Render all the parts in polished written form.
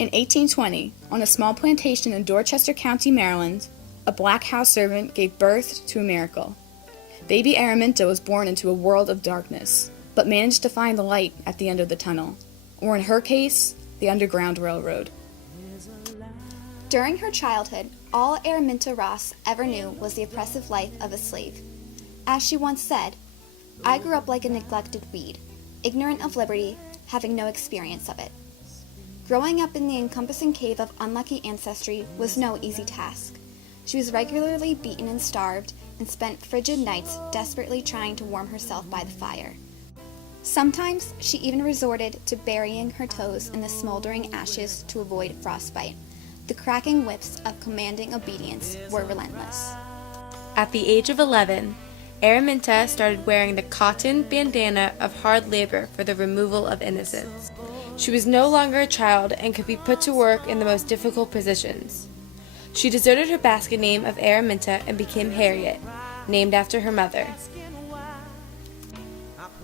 In 1820, on a small plantation in Dorchester County, Maryland, a black house servant gave birth to a miracle. Baby Araminta was born into a world of darkness, but managed to find the light at the end of the tunnel, or in her case, the Underground Railroad. During her childhood, all Araminta Ross ever knew was the oppressive life of a slave. As she once said, "I grew up like a neglected weed, ignorant of liberty, having no experience of it." Growing up in the encompassing cave of unlucky ancestry was no easy task. She was regularly beaten and starved, and spent frigid nights desperately trying to warm herself by the fire. Sometimes she even resorted to burying her toes in the smoldering ashes to avoid frostbite. The cracking whips of commanding obedience were relentless. At the age of 11, Araminta started wearing the cotton bandana of hard labor for the removal of innocence. She was no longer a child and could be put to work in the most difficult positions. She deserted her basket name of Araminta and became Harriet, named after her mother.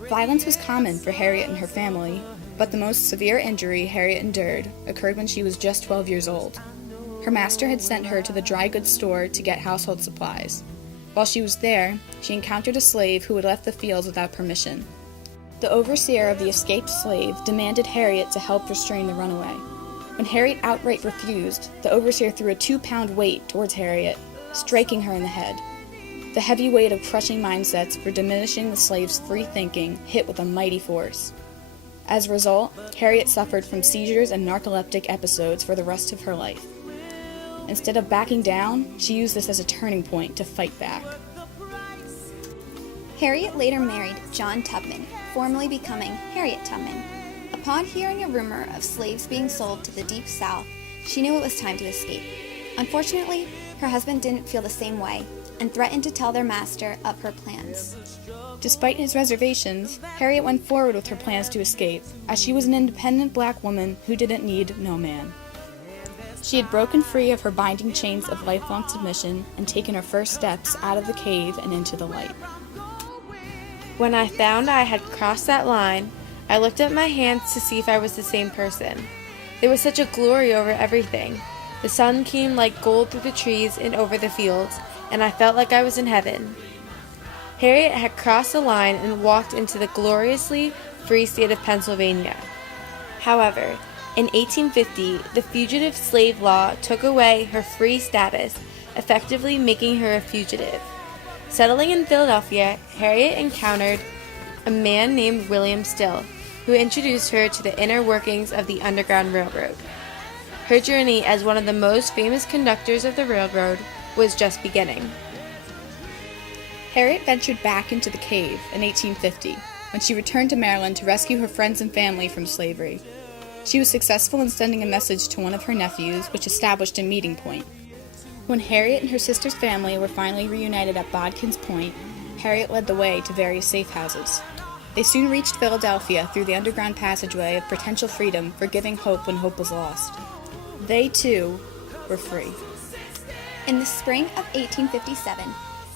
Violence was common for Harriet and her family, but the most severe injury Harriet endured occurred when she was just 12 years old. Her master had sent her to the dry goods store to get household supplies. While she was there, she encountered a slave who had left the fields without permission. The overseer of the escaped slave demanded Harriet to help restrain the runaway. When Harriet outright refused, the overseer threw a 2-pound weight towards Harriet, striking her in the head. The heavy weight of crushing mindsets for diminishing the slave's free thinking hit with a mighty force. As a result, Harriet suffered from seizures and narcoleptic episodes for the rest of her life. Instead of backing down, she used this as a turning point to fight back. Harriet later married John Tubman, formerly becoming Harriet Tubman. Upon hearing a rumor of slaves being sold to the Deep South, she knew it was time to escape. Unfortunately, her husband didn't feel the same way and threatened to tell their master of her plans. Despite his reservations, Harriet went forward with her plans to escape, as she was an independent black woman who didn't need no man. She had broken free of her binding chains of lifelong submission and taken her first steps out of the cave and into the light. When I found I had crossed that line, I looked at my hands to see if I was the same person. There was such a glory over everything. The sun came like gold through the trees and over the fields, and I felt like I was in heaven. Harriet had crossed the line and walked into the gloriously free state of Pennsylvania. However, in 1850, the fugitive slave law took away her free status, effectively making her a fugitive. Settling in Philadelphia, Harriet encountered a man named William Still, who introduced her to the inner workings of the Underground Railroad. Her journey as one of the most famous conductors of the railroad was just beginning. Harriet ventured back into the cave in 1850, when she returned to Maryland to rescue her friends and family from slavery. She was successful in sending a message to one of her nephews, which established a meeting point. When Harriet and her sister's family were finally reunited at Bodkin's Point, Harriet led the way to various safe houses. They soon reached Philadelphia through the underground passageway of potential freedom for giving hope when hope was lost. They, too, were free. In the spring of 1857,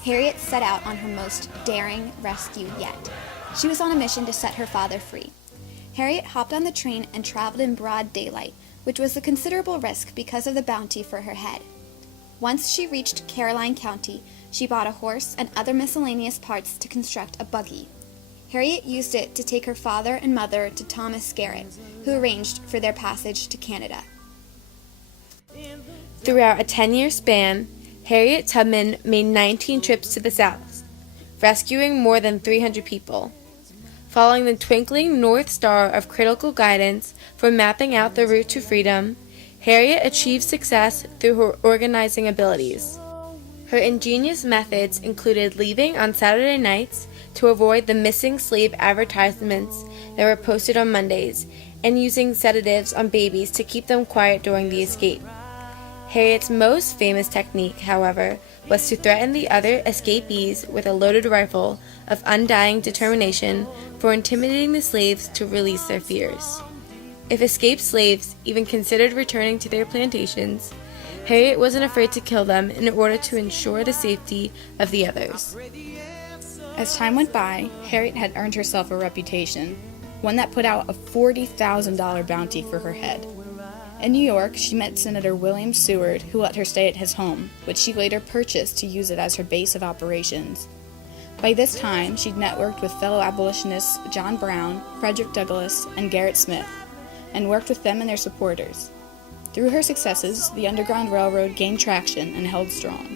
Harriet set out on her most daring rescue yet. She was on a mission to set her father free. Harriet hopped on the train and traveled in broad daylight, which was a considerable risk because of the bounty for her head. Once she reached Caroline County, she bought a horse and other miscellaneous parts to construct a buggy. Harriet used it to take her father and mother to Thomas Garrett, who arranged for their passage to Canada. Throughout a 10-year span, Harriet Tubman made 19 trips to the South, rescuing more than 300 people. Following the twinkling North Star of critical guidance for mapping out the route to freedom, Harriet achieved success through her organizing abilities. Her ingenious methods included leaving on Saturday nights to avoid the missing slave advertisements that were posted on Mondays, and using sedatives on babies to keep them quiet during the escape. Harriet's most famous technique, however, was to threaten the other escapees with a loaded rifle of undying determination for intimidating the slaves to release their fears. If escaped slaves even considered returning to their plantations, Harriet wasn't afraid to kill them in order to ensure the safety of the others. As time went by, Harriet had earned herself a reputation, one that put out a $40,000 bounty for her head. In New York, she met Senator William Seward, who let her stay at his home, which she later purchased to use it as her base of operations. By this time, she'd networked with fellow abolitionists John Brown, Frederick Douglass, and Gerrit Smith, and worked with them and their supporters. Through her successes, the Underground Railroad gained traction and held strong.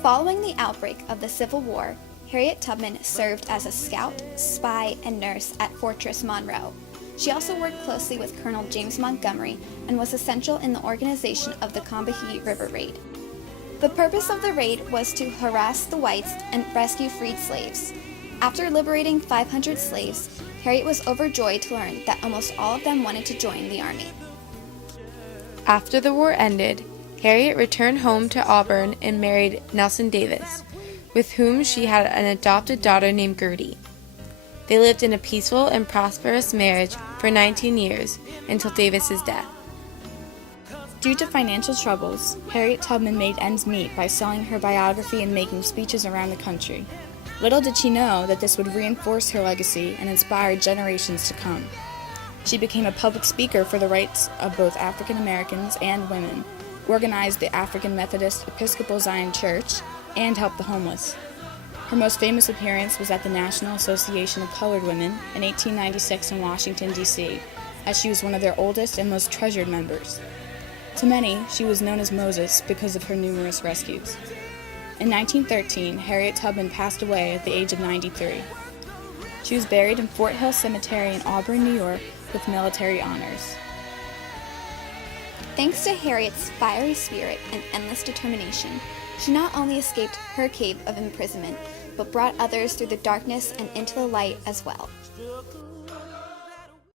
Following the outbreak of the Civil War, Harriet Tubman served as a scout, spy, and nurse at Fortress Monroe. She also worked closely with Colonel James Montgomery and was essential in the organization of the Combahee River Raid. The purpose of the raid was to harass the whites and rescue freed slaves. After liberating 500 slaves, Harriet was overjoyed to learn that almost all of them wanted to join the army. After the war ended, Harriet returned home to Auburn and married Nelson Davis, with whom she had an adopted daughter named Gertie. They lived in a peaceful and prosperous marriage for 19 years until Davis's death. Due to financial troubles, Harriet Tubman made ends meet by selling her biography and making speeches around the country. Little did she know that this would reinforce her legacy and inspire generations to come. She became a public speaker for the rights of both African Americans and women, organized the African Methodist Episcopal Zion Church, and helped the homeless. Her most famous appearance was at the National Association of Colored Women in 1896 in Washington, D.C., as she was one of their oldest and most treasured members. To many, she was known as Moses because of her numerous rescues. In 1913, Harriet Tubman passed away at the age of 93. She was buried in Fort Hill Cemetery in Auburn, New York, with military honors. Thanks to Harriet's fiery spirit and endless determination, she not only escaped her cave of imprisonment, but brought others through the darkness and into the light as well.